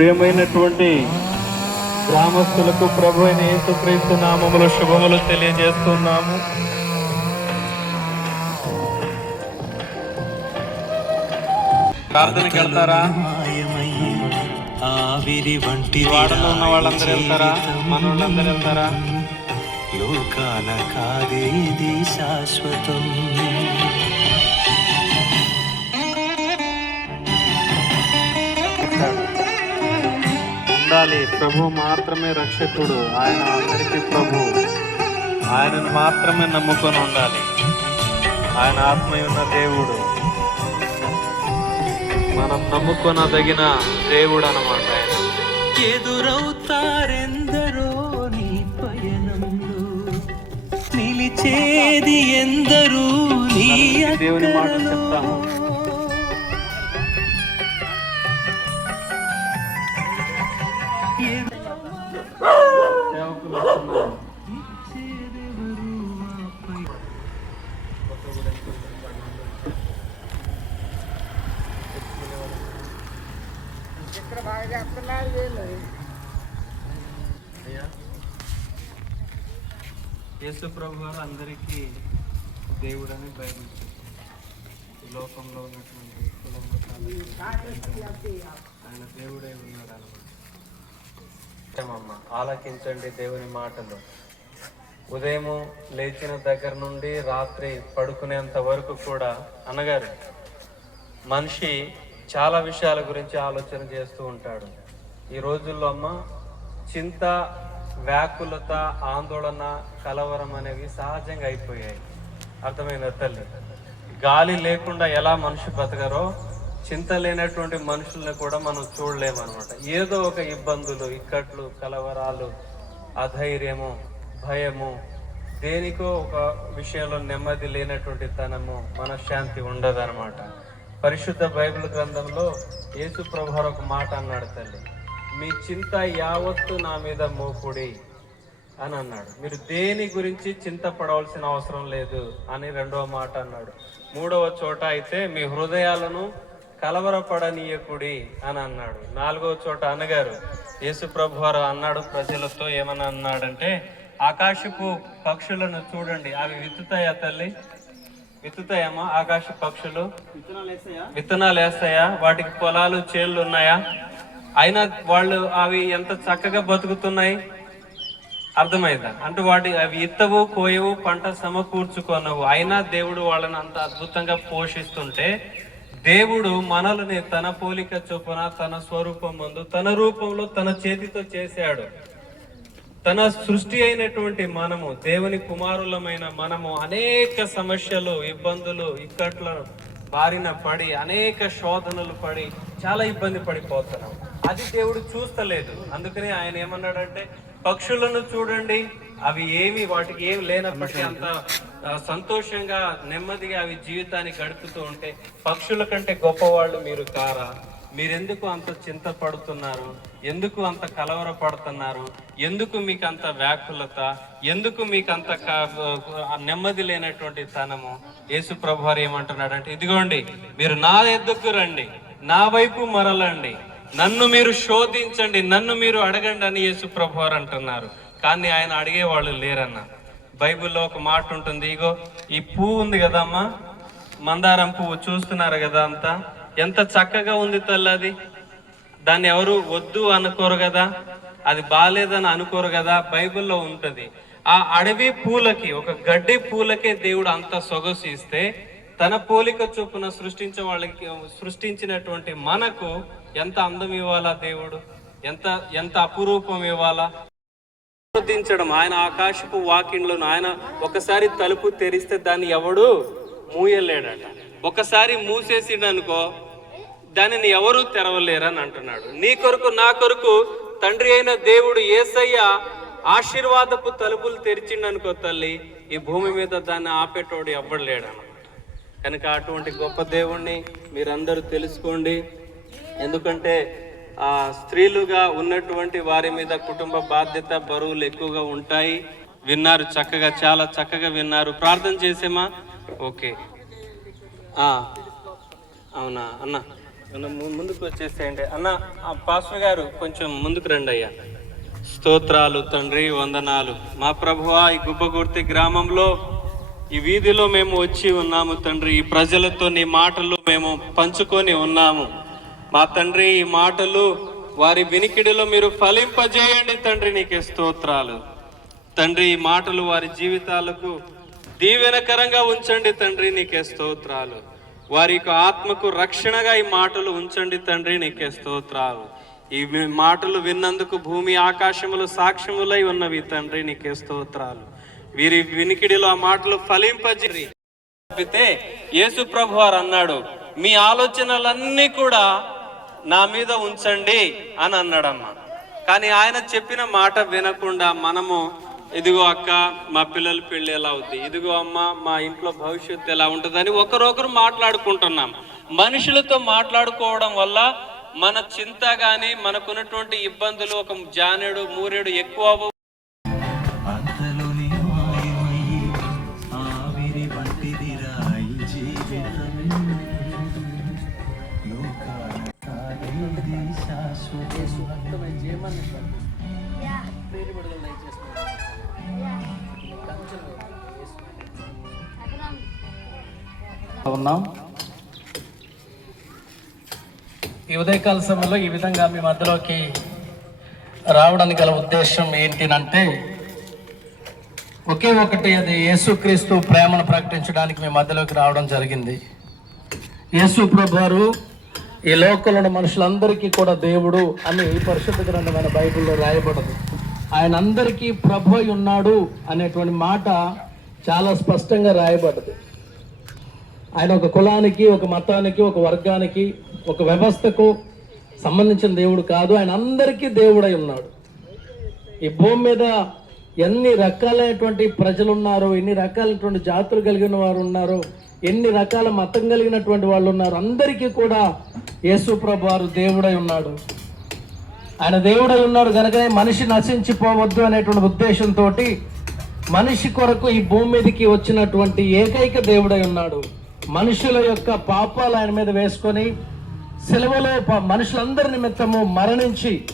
ప్రియమైనటువంటి గ్రామస్తులకు ప్రభు అయిన యేసుక్రీస్తు నామములు శుభములు తెలియజేస్తున్నాము. ప్రార్థనకి వెళ్తారా? ఆవిరి వంటి వాడలో ఉన్న వాళ్ళందరూ వెళ్తారా? మన వాళ్ళందరూ వెళ్తారా? లోకాల కాదేది శాశ్వతం. ఉండాలి. ప్రభు మాత్రమే రక్షకుడు. ఆయన అందరికీ ప్రభు. ఆయనను మాత్రమే నమ్ముకొని ఉండాలి. ఆయన ఆత్మీయ ఉన్న దేవుడు. మనం నమ్ముకొనదగిన దేవుడు అన్నమాట ఆయన. ఎదురవుతారెందరో నీ పయనంలో? నిలిచేది ఎందరూ నీ దేవుని మాట. చెప్తాము. యేసు ప్రభు గారు అందరికీ దేవుడని బైబిల్ చెప్తుంది. ఈ లోకంలో ఉన్నటువంటి కుల మతాలకు ఆయన దేవుడే ఉన్నాడు అనమాట ఆలకించండి దేవుని మాటలు. ఉదయము లేచిన దగ్గర నుండి రాత్రి పడుకునేంత వరకు కూడా అనగారు మనిషి చాలా విషయాల గురించి ఆలోచన చేస్తూ ఉంటాడు. ఈ రోజుల్లో అమ్మ చింత వ్యాకులత ఆందోళన కలవరం అనేవి సహజంగా అయిపోయాయి. అర్థమైన తల్లి? గాలి లేకుండా ఎలా మనిషి బ్రతకరో చింత లేనటువంటి మనుషుల్ని కూడా మనం చూడలేమన్నమాట. ఏదో ఒక ఇబ్బందులు ఇక్కట్లు కలవరాలు అధైర్యము భయము దేనికో ఒక విషయంలో నెమ్మది లేనటువంటి తనము మనశ్శాంతి ఉండదన్నమాట. పరిశుద్ధ బైబిల్ గ్రంథంలో యేసు ప్రభు ఒక మాట అన్నాడు తల్లి మీ చింత యావత్తు నా మీద మోపుడి అని అన్నాడు. మీరు దేని గురించి చింతపడవలసిన అవసరం లేదు అని రెండవ మాట అన్నాడు. మూడవ చోట అయితే మీ హృదయాలను కలవరపడనీయకుడి అని అన్నాడు. నాలుగవ చోట అన్నగారు యేసు ప్రభు వారు అన్నాడు ప్రజలతో ఏమని అన్నాడంటే ఆకాశపు పక్షులను చూడండి. అవి విత్తుతాయా తల్లి? విత్తుతాయమ్మా ఆకాశ పక్షులు? విత్తనాలు వేస్తాయా? వాటికి పొలాలు చేళ్ళు ఉన్నాయా? అయినా వాళ్ళు అవి ఎంత చక్కగా బతుకుతున్నాయి? అర్థమైందా? అంటే వాటి అవి ఇత్తవు కోయవు పంట సమకూర్చుకొనవు. అయినా దేవుడు వాళ్ళని అంత అద్భుతంగా పోషిస్తుంటే దేవుడు మనల్ని తన పోలిక చొప్పున తన స్వరూపం ముందు తన రూపంలో తన చేతితో చేశాడు. తన సృష్టి అయినటువంటి మనము దేవుని కుమారులమైన మనము అనేక సమస్యలు ఇబ్బందులు ఇక్కట్ల బారిన పడి అనేక శోధనలు పడి చాలా ఇబ్బంది పడిపోతున్నాం. అది దేవుడు చూస్తలేదు. అందుకని ఆయన ఏమన్నాడంటే పక్షులను చూడండి అవి ఏమి వాటికి ఏమి లేనప్పటికీ అంత సంతోషంగా నెమ్మదిగా అవి జీవితాన్ని గడుపుతూ ఉంటే పక్షుల కంటే గొప్పవాళ్ళు మీరు కారా? మీరెందుకు అంత చింతపడుతున్నారు? ఎందుకు అంత కలవరపడుతున్నారు? ఎందుకు మీకు అంత వ్యాకులత? ఎందుకు మీకు అంత నెమ్మది లేనటువంటి తనము? యేసు ప్రభువారు ఏమంటున్నాడంటే ఇదిగోండి మీరు నా ఎద్దుకు రండి నా వైపు మరలండి నన్ను మీరు శోధించండి నన్ను మీరు అడగండి అని యేసు ప్రభువారు అంటున్నారు. కానీ ఆయన అడిగేవాళ్ళు లేరన్న. బైబిల్లో ఒక మాట ఉంటుంది ఇగో ఈ పువ్వు ఉంది కదమ్మా మందారం పువ్వు చూస్తున్నారు కదా అంతా. ఎంత చక్కగా ఉంది తల్లి అది. దాన్ని ఎవరు వద్దు అనుకోరు కదా అది బాగాలేదని అనుకోరు కదా బైబిల్లో ఉంటుంది. ఆ అడవి పూలకి ఒక గడ్డి పూలకే దేవుడు అంత సొగసు ఇస్తే తన పోలిక చొప్పున సృష్టించే వాళ్ళకి సృష్టించినటువంటి మనకు ఎంత అందం ఇవ్వాలా దేవుడు? ఎంత ఎంత అపురూపం ఇవ్వాలా? ప్రార్థించడం ఆయన ఆకాశపు వాకిండ్లను ఆయన ఒకసారి తలుపు తెరిస్తే దాన్ని ఎవడు మూయలేడట. ఒకసారి మూసేసిండనుకో దానిని ఎవరు తెరవలేరని అంటున్నాడు. నీ కొరకు నా కొరకు తండ్రి అయిన దేవుడు ఏసయ్య ఆశీర్వాదపు తలుపులు తెరిచిండనుకో తల్లి ఈ భూమి మీద దాన్ని ఆపేటోడు ఎవ్వడులేడనమాట కనుక అటువంటి గొప్ప దేవుణ్ణి మీరందరూ తెలుసుకోండి. ఎందుకంటే స్త్రీలుగా ఉన్నటువంటి వారి మీద కుటుంబ బాధ్యత బరువులు ఎక్కువగా ఉంటాయి. విన్నారు చక్కగా చాలా చక్కగా విన్నారు. ప్రార్థన చేసేమా? ఓకే. అవునా? అన్న అన్న ముందుకు వచ్చేసేయండి. అన్న ఆ పాస్టర్ గారు కొంచెం ముందుకు రండి అయ్యా స్తోత్రాలు తండ్రి వందనాలు. మా ప్రభువా ఈ గుబ్బగుర్తి గ్రామంలో ఈ వీధిలో మేము వచ్చి ఉన్నాము తండ్రి. ఈ ప్రజలతో నీ మాటలు మేము పంచుకొని ఉన్నాము. మా తండ్రి ఈ మాటలు వారి వినికిడిలో మీరు ఫలింపజేయండి తండ్రి నీకే స్తోత్రాలు. తండ్రి ఈ మాటలు వారి జీవితాలకు దీవెనకరంగా ఉంచండి తండ్రి నీకే స్తోత్రాలు. వారి యొక్క ఆత్మకు రక్షణగా ఈ మాటలు ఉంచండి తండ్రి నీకే స్తోత్రాలు. ఈ మాటలు విన్నందుకు భూమి ఆకాశములు సాక్ష్యములై ఉన్నవి తండ్రి నీకే స్తోత్రాలు. వీరి వినికిడిలో ఆ మాటలు ఫలింపజేరి తప్పితే యేసు ప్రభు వారు అన్నాడు మీ ఆలోచనలన్నీ కూడా నా మీద ఉంచండి అని అన్నాడమ్మ కానీ ఆయన చెప్పిన మాట వినకుండా మనము ఇదిగో అక్క మా పిల్లల పెళ్ళి ఎలా అవుద్ది ఇదిగో అమ్మ మా ఇంట్లో భవిష్యత్తు ఎలా ఉంటుందని ఒకరొకరు మాట్లాడుకుంటున్నాం మనుషులతో మాట్లాడుకోవడం వల్ల మన చింత కానీ మనకున్నటువంటి ఇబ్బందులు ఒక జానేడు మూరేడు ఎక్కువ అవ్వవు. ఉన్నాం. ఈ ఉదయకాల సమయంలో ఈ విధంగా మీ మధ్యలోకి రావడానికి గల ఉద్దేశం ఏంటినంటే ఒకే ఒకటి అది యేసుక్రీస్తు ప్రేమను ప్రకటించడానికి మీ మధ్యలోకి రావడం జరిగింది. యేసు ప్రభు ఈ లోకంలో ఉన్న మనుషులందరికీ కూడా దేవుడు అని పరిశుద్ధ గ్రంథమైన బైబిల్లో రాయబడదు. ఆయన అందరికీ ప్రభు ఉన్నాడు అనేటువంటి మాట చాలా స్పష్టంగా రాయబడదు ఆయన ఒక కులానికి ఒక మతానికి ఒక వర్గానికి ఒక వ్యవస్థకు సంబంధించిన దేవుడు కాదు. ఆయన అందరికీ దేవుడై ఉన్నాడు. ఈ భూమి మీద ఎన్ని రకాలైనటువంటి ప్రజలు ఉన్నారు ఎన్ని రకాలైనటువంటి జాతులు కలిగిన వారు ఉన్నారు ఎన్ని రకాల మతం కలిగినటువంటి వాళ్ళు ఉన్నారు? అందరికీ కూడా యేసుప్రభు వారు దేవుడై ఉన్నాడు. ఆయన దేవుడై ఉన్నాడు కనుకనే మనిషి నశించిపోవద్దు అనేటువంటి ఉద్దేశంతో మనిషి కొరకు ఈ భూమి మీదకి వచ్చినటువంటి ఏకైక దేవుడై ఉన్నాడు. మనుషుల యొక్క పాపాలు ఆయన మీద వేసుకొని సెలవులో మనుషులందరి నిమిత్తము మరణించి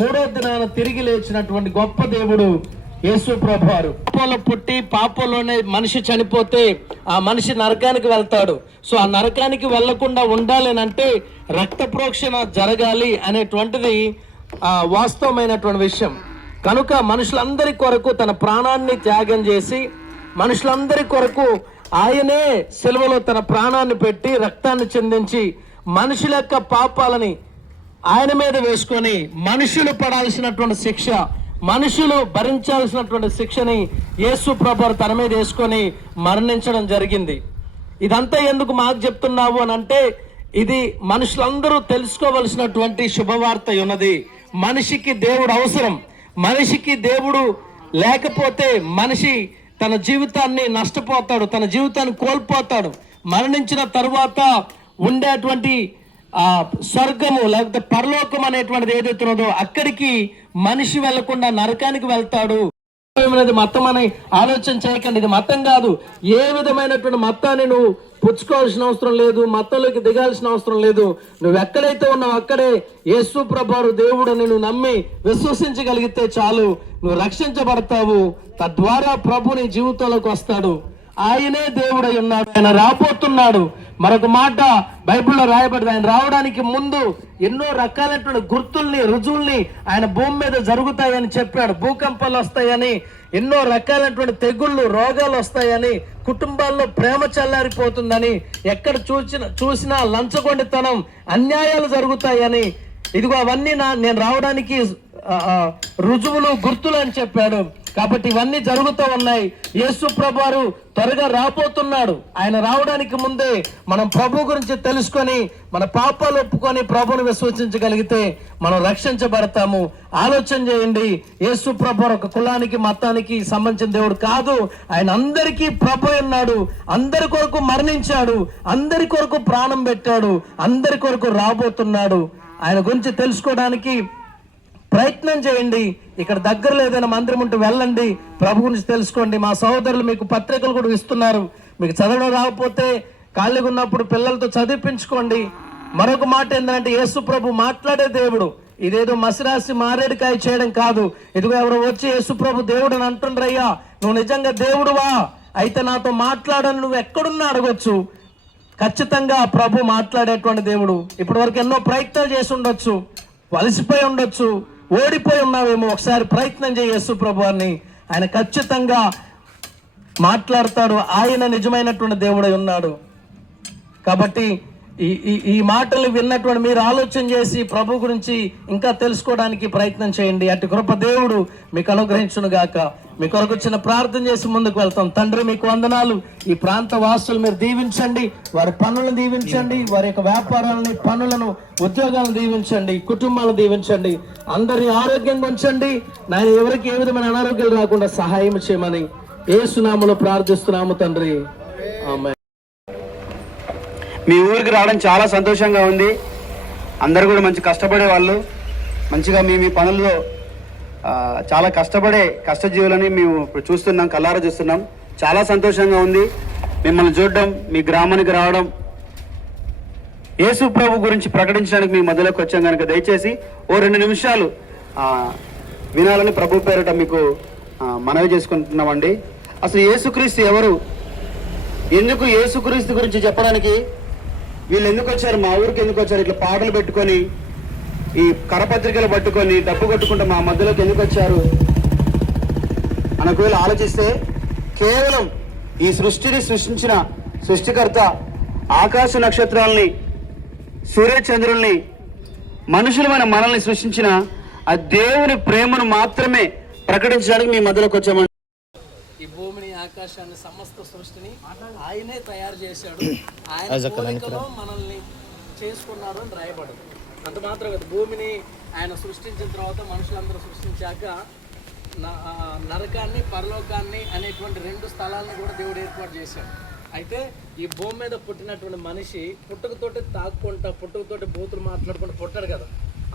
మూడో దినాన తిరిగి లేచినటువంటి గొప్ప దేవుడు యేసు ప్రభువారు. పాపంలో పుట్టి పాపంలోనే మనిషి చనిపోతే ఆ మనిషి నరకానికి వెళ్తాడు. సో ఆ నరకానికి వెళ్ళకుండా ఉండాలి అని అంటే రక్త ప్రోక్షణ జరగాలి అనేటువంటిది ఆ వాస్తవమైనటువంటి విషయం. కనుక మనుషులందరి కొరకు తన ప్రాణాన్ని త్యాగం చేసి మనుషులందరి కొరకు ఆయనే సెలవులో తన ప్రాణాన్ని పెట్టి రక్తాన్ని చెందించి మనుషుల యొక్క పాపాలని ఆయన మీద వేసుకొని మనుషులు పడాల్సినటువంటి శిక్ష మనుషులు భరించాల్సినటువంటి శిక్షని యేసు ప్రభు తన మీద వేసుకొని మరణించడం జరిగింది. ఇదంతా ఎందుకు మాకు చెప్తున్నావు అని అంటే ఇది మనుషులందరూ తెలుసుకోవలసినటువంటి శుభవార్త ఉన్నది. మనిషికి దేవుడు అవసరం. మనిషికి దేవుడు లేకపోతే మనిషి తన జీవితాన్ని నష్టపోతాడు తన జీవితాన్ని కోల్పోతాడు. మరణించిన తరువాత ఉండేటువంటి ఆ స్వర్గము లేకపోతే పరలోకం అనేటువంటిది ఏదైతే ఉన్నదో అక్కడికి మనిషి వెళ్ళకుండా నరకానికి వెళ్తాడు. అనేది మతం అని ఆలోచన చేయకండి. ఇది మతం కాదు. ఏ విధమైనటువంటి మతాన్ని నువ్వు పుచ్చుకోవాల్సిన అవసరం లేదు మతంలోకి దిగాల్సిన అవసరం లేదు. నువ్వు ఎక్కడైతే ఉన్నావు అక్కడే యేసు ప్రభారు దేవుడు నువ్వు నమ్మి విశ్వసించగలిగితే చాలు. నువ్వు రక్షించబడతావు. తద్వారా ప్రభు నీ జీవితంలోకి వస్తాడు. ఆయనే దేవుడై ఉన్నాడు. ఆయన రాబోతున్నాడు. మరొక మాట బైబిల్లో రాయబడింది. ఆయన రావడానికి ముందు ఎన్నో రకాలైనటువంటి గుర్తుల్ని రుజువుల్ని ఆయన భూమి మీద జరుగుతాయని చెప్పాడు. భూకంపాలు వస్తాయని ఎన్నో రకాలైనటువంటి తెగుళ్ళు రోగాలు వస్తాయని కుటుంబాల్లో ప్రేమ చల్లారిపోతుందని ఎక్కడ చూసిన చూసినా లంచగొండితనం అన్యాయాలు జరుగుతాయని. ఇదిగో అవన్నీ నా నేను రావడానికి రుజువులు గుర్తులు అని చెప్పాడు. కాబట్టి ఇవన్నీ జరుగుతూ ఉన్నాయి. యేసు ప్రభువారు త్వరగా రాబోతున్నాడు. ఆయన రావడానికి ముందే మనం ప్రభు గురించి తెలుసుకొని మన పాపాలు ఒప్పుకొని ప్రభుని విశ్వసించగలిగితే మనం రక్షించబడతాము. ఆలోచన చేయండి. యేసు ప్రభు ఒక కులానికి మతానికి సంబంధించిన దేవుడు కాదు. ఆయన అందరికీ ప్రభు ఉన్నాడు అందరి కొరకు మరణించాడు. అందరి కొరకు ప్రాణం పెట్టాడు. అందరి కొరకు రాబోతున్నాడు. ఆయన గురించి తెలుసుకోవడానికి ప్రయత్నం చేయండి. ఇక్కడ దగ్గరలో ఏదైనా మందిరం ఉంటే వెళ్ళండి. ప్రభు గురించి తెలుసుకోండి. మా సహోదరులు మీకు పత్రికలు కూడా ఇస్తున్నారు. మీకు చదవడం రాకపోతే ఖాళీగా ఉన్నప్పుడు పిల్లలతో చదివించుకోండి. మరొక మాట ఏంటంటే యేసు ప్రభు మాట్లాడే దేవుడు. ఇదేదో మసిరాసి మారేడుకాయ చేయడం కాదు. ఇదిగో ఎవరు వచ్చి యేసు ప్రభు దేవుడు అని అంటుండ్రయ్యా. నువ్వు నిజంగా దేవుడువా? అయితే నాతో మాట్లాడని నువ్వు ఎక్కడున్నా అడగొచ్చు. ఖచ్చితంగా ప్రభు మాట్లాడేటువంటి దేవుడు. ఇప్పటి వరకు ఎన్నో ప్రయత్నాలు చేసి ఉండొచ్చు. వలసిపోయి ఉండొచ్చు. ఓడిపోయి ఉన్నావేమో ఒకసారి ప్రయత్నం చేయసు ప్రభు అని ఆయన ఖచ్చితంగా మాట్లాడతాడు. ఆయన నిజమైనటువంటి దేవుడై ఉన్నాడు. కాబట్టి ఈ ఈ ఈ మాటలు విన్నటువంటి మీరు ఆలోచన చేసి ప్రభు గురించి ఇంకా తెలుసుకోవడానికి ప్రయత్నం చేయండి. అటు కృప దేవుడు మీకు అనుగ్రహించును గాక మీ కొరకు చిన్న ప్రార్థన చేసి ముందుకు వెళ్తాం. తండ్రి మీకు వందనాలు. ఈ ప్రాంత వాసులు మీరు దీవించండి. వారి పనులను దీవించండి. వారి యొక్క వ్యాపారాలని పనులను ఉద్యోగాలను దీవించండి. కుటుంబాలను దీవించండి. అందరి ఆరోగ్యంగా ఉంచండి. నాయన ఎవరికి ఏ విధమైన అనారోగ్యాలు రాకుండా సహాయం చేయమని ఏ సునామలో ప్రార్థిస్తున్నాము తండ్రి. మీ ఊరికి రావడం చాలా సంతోషంగా ఉంది. అందరు కూడా మంచి కష్టపడే వాళ్ళు మంచిగా మీ మీ పనుల్లో చాలా కష్టపడే కష్టజీవులని మేము ఇప్పుడు చూస్తున్నాం కల్లారా చూస్తున్నాం. చాలా సంతోషంగా ఉంది. మిమ్మల్ని చూడడం మీ గ్రామానికి రావడం. యేసు ప్రభు గురించి ప్రకటించడానికి మీ మధ్యలోకి వచ్చాం కనుక దయచేసి ఓ రెండు నిమిషాలు వినాలని ప్రభు పేరిట మీకు మనవి చేసుకుంటున్నామండి. అసలు యేసుక్రీస్తు ఎవరు? ఎందుకు యేసుక్రీస్తు గురించి చెప్పడానికి వీళ్ళు ఎందుకు వచ్చారు? మా ఊరికి ఎందుకు వచ్చారు? ఇట్లా పాటలు పెట్టుకొని ఈ కరపత్రికలు పట్టుకొని డబ్బు కొట్టుకుంటూ మా మధ్యలోకి ఎందుకు వచ్చారు? అని ఒకవేళ ఆలోచిస్తే కేవలం ఈ సృష్టిని సృష్టించిన సృష్టికర్త ఆకాశ నక్షత్రాల్ని సూర్యచంద్రుల్ని మనుషులమైన మనల్ని సృష్టించిన ఆ దేవుని ప్రేమను మాత్రమే ప్రకటించడానికి మీ మధ్యలోకి వచ్చామండి. ఈ భూమిని ఆకాశాన్ని సమస్త సృష్టిని ఆయనే తయారు చేశాడు. ఆయన మనల్ని చేసుకున్నారు అని రాయబడదు. అంత మాత్రం కదా. భూమిని ఆయన సృష్టించిన తర్వాత మనుషులందరూ సృష్టించాక నరకాన్ని పరలోకాన్ని అనేటువంటి రెండు స్థలాలను కూడా దేవుడు ఏర్పాటు చేశాడు. అయితే ఈ భూమి మీద పుట్టినటువంటి మనిషి పుట్టుకతోటి తాక్కుంటా పుట్టుకతోటి బూతులు మాట్లాడుకుంటూ పుట్టాడు కదా.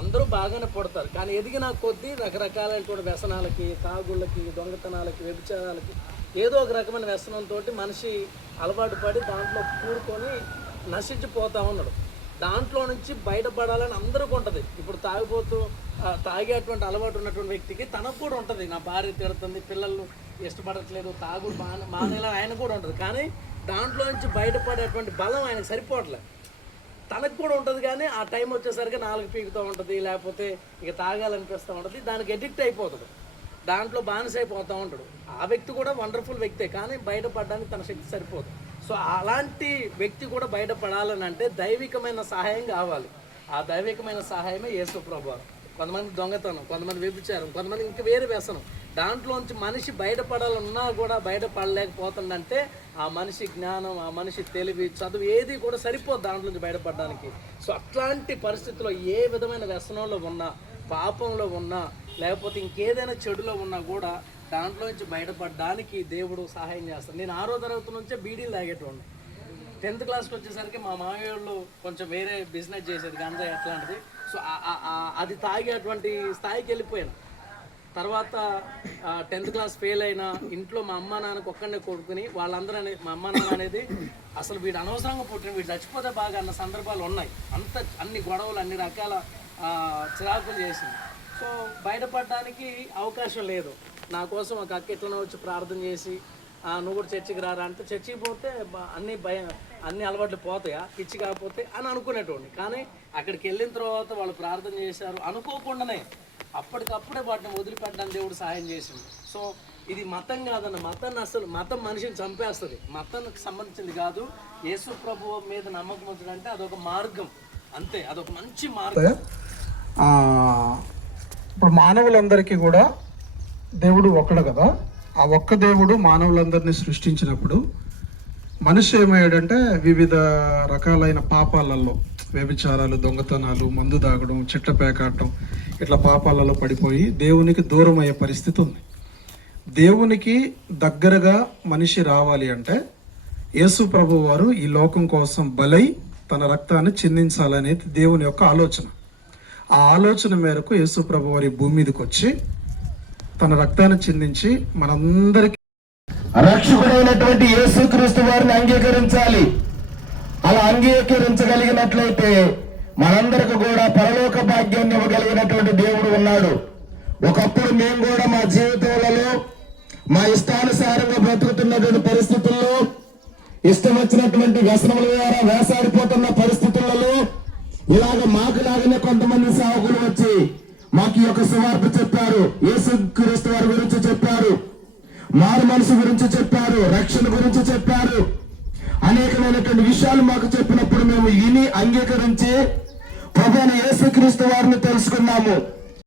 అందరూ బాగానే పుడతారు. కానీ ఎదిగిన కొద్దీ రకరకాలైనటువంటి వ్యసనాలకి తాగుళ్ళకి దొంగతనాలకి వ్యభిచారాలకి ఏదో ఒక రకమైన వ్యసనంతో మనిషి అలవాటు పడి దాంట్లో కూడుకొని నశించిపోతా ఉన్నాడు. దాంట్లో నుంచి బయటపడాలని అందరికీ ఉంటుంది. ఇప్పుడు తాగిపోతూ తాగేటువంటి అలవాటు ఉన్నటువంటి వ్యక్తికి తనకు కూడా ఉంటుంది. నా భార్య తిడుతుంది పిల్లలు ఇష్టపడట్లేదు తాగుడు మాన మానేలా ఆయన కూడా ఉంటుంది. కానీ దాంట్లో నుంచి బయటపడేటువంటి బలం ఆయనకు సరిపోవట్లేదు తనకు కూడా ఉంటుంది కానీ ఆ టైం వచ్చేసరికి నాలుగు పీకుతూ ఉంటుంది లేకపోతే ఇక తాగాలనిపిస్తూ ఉంటుంది. దానికి ఎడిక్ట్ అయిపోతుంది దాంట్లో బానిస అయిపోతూ ఉంటాడు. ఆ వ్యక్తి కూడా వండర్ఫుల్ వ్యక్తే కానీ బయటపడడానికి తన శక్తి సరిపోదు. సో అలాంటి వ్యక్తి కూడా బయటపడాలని అంటే దైవికమైన సహాయం కావాలి. ఆ దైవికమైన సహాయమే యేసు ప్రభావం కొంతమంది దొంగతనం కొంతమంది వ్యభిచారం కొంతమంది ఇంక వేరే వ్యసనం. దాంట్లోంచి మనిషి బయటపడాలన్నా కూడా బయటపడలేకపోతుందంటే ఆ మనిషి జ్ఞానం ఆ మనిషి తెలివి చదువు ఏది కూడా సరిపోదు దాంట్లో నుంచి బయటపడడానికి. సో అట్లాంటి పరిస్థితుల్లో ఏ విధమైన వ్యసనంలో ఉన్నా పాపంలో ఉన్నా లేకపోతే ఇంకేదైనా చెడులో ఉన్నా కూడా దాంట్లో నుంచి బయటపడడానికి దేవుడు సహాయం చేస్తాడు. నేను ఆరో తరగతి నుంచే బీడీలు తాగేటోండి టెన్త్ క్లాస్కి వచ్చేసరికి మా మామయ్యోళ్ళు కొంచెం వేరే బిజినెస్ చేసేది గంజాయి అట్లాంటిది. సో అది తాగేటువంటి స్థాయికి వెళ్ళిపోయాను. తర్వాత టెన్త్ క్లాస్ ఫెయిల్ అయినా ఇంట్లో మా అమ్మ నాన్నకు ఒక్కడనే కొడుకుని వాళ్ళందరూ అనేది మా అమ్మ నాన్న అనేది అసలు వీడు అనవసరంగా పుట్టిన వీడు చచ్చిపోతే బాగా అన్న సందర్భాలు ఉన్నాయి. అంత అన్ని గొడవలు అన్ని రకాల చిరాకులు చేసింది. సో బయటపడడానికి అవకాశం లేదు. నా కోసం ఒక అక్క ఎట్లనో వచ్చి ప్రార్థన చేసి "ఆ, నువ్వు కూడా చర్చికి రారా అంటే చర్చికి పోతే అన్ని భయం అన్ని అలవాట్లు పోతాయా? పిచ్చి కాకపోతే అని అనుకునేటోడిని. కానీ అక్కడికి వెళ్ళిన తర్వాత వాళ్ళు ప్రార్థన చేశారు. అనుకోకుండానే అప్పటికప్పుడే వాటిని వదిలిపెట్టడానికి దేవుడు సహాయం చేసింది సో ఇది మతం కాదన్న మతాన్ని అసలు మతం మనిషిని చంపేస్తుంది. మతానికి సంబంధించింది కాదు. యేసు ప్రభు మీద నమ్మకం ఉంచడంటే అదొక మార్గం. అంతే అదొక మంచి మార్గం. ఇప్పుడు మానవులందరికీ కూడా దేవుడు ఒక్కడు కదా. ఆ ఒక్క దేవుడు మానవులందరినీ సృష్టించినప్పుడు మనిషి ఏమయ్యాడంటే వివిధ రకాలైన పాపాలలో వ్యభిచారాలు దొంగతనాలు మందు తాగడం చెట్ల పేకాటం ఇట్లా పాపాలలో పడిపోయి దేవునికి దూరం అయ్యే పరిస్థితి ఉంది. దేవునికి దగ్గరగా మనిషి రావాలి అంటే యేసు ప్రభు వారు ఈ లోకం కోసం బలై తన రక్తాన్ని చిందించాలనేది దేవుని యొక్క ఆలోచన. ఆ ఆలోచన మేరకు యేసు ప్రభు వారి భూమి మీదకి వచ్చి తన రక్తాన్ని చిందించి మనందరికీ రక్షకుడైనటువంటి యేసుక్రీస్తు వారిని అంగీకరించాలి. అలా అంగీకరించగలిగినట్లయితే మనందరికి కూడా పరలోక భాగ్యాన్ని ఇవ్వగలిగినటువంటి దేవుడు ఉన్నాడు. ఒకప్పుడు మేము కూడా మా జీవితాలలో మా ఇష్టానుసారంగా బ్రతుకుతున్నటువంటి పరిస్థితుల్లో ఇష్టం వచ్చినటువంటి వ్యసనముల ద్వారా వేసారిపోతున్న పరిస్థితులలో ఇలాగ మాకు లాగానే కొంతమంది సేవకులు వచ్చి మాకు ఈ యొక్క సువార్త చెప్పారు. యేసు క్రీస్తు వారి గురించి చెప్పారు. మారు మనసు గురించి చెప్పారు. రక్షణ గురించి చెప్పారు. అనేకమైనటువంటి విషయాలు మాకు చెప్పినప్పుడు మేము విని అంగీకరించి ప్రభుని యేసుక్రీస్తు వారిని తెలుసుకున్నాము.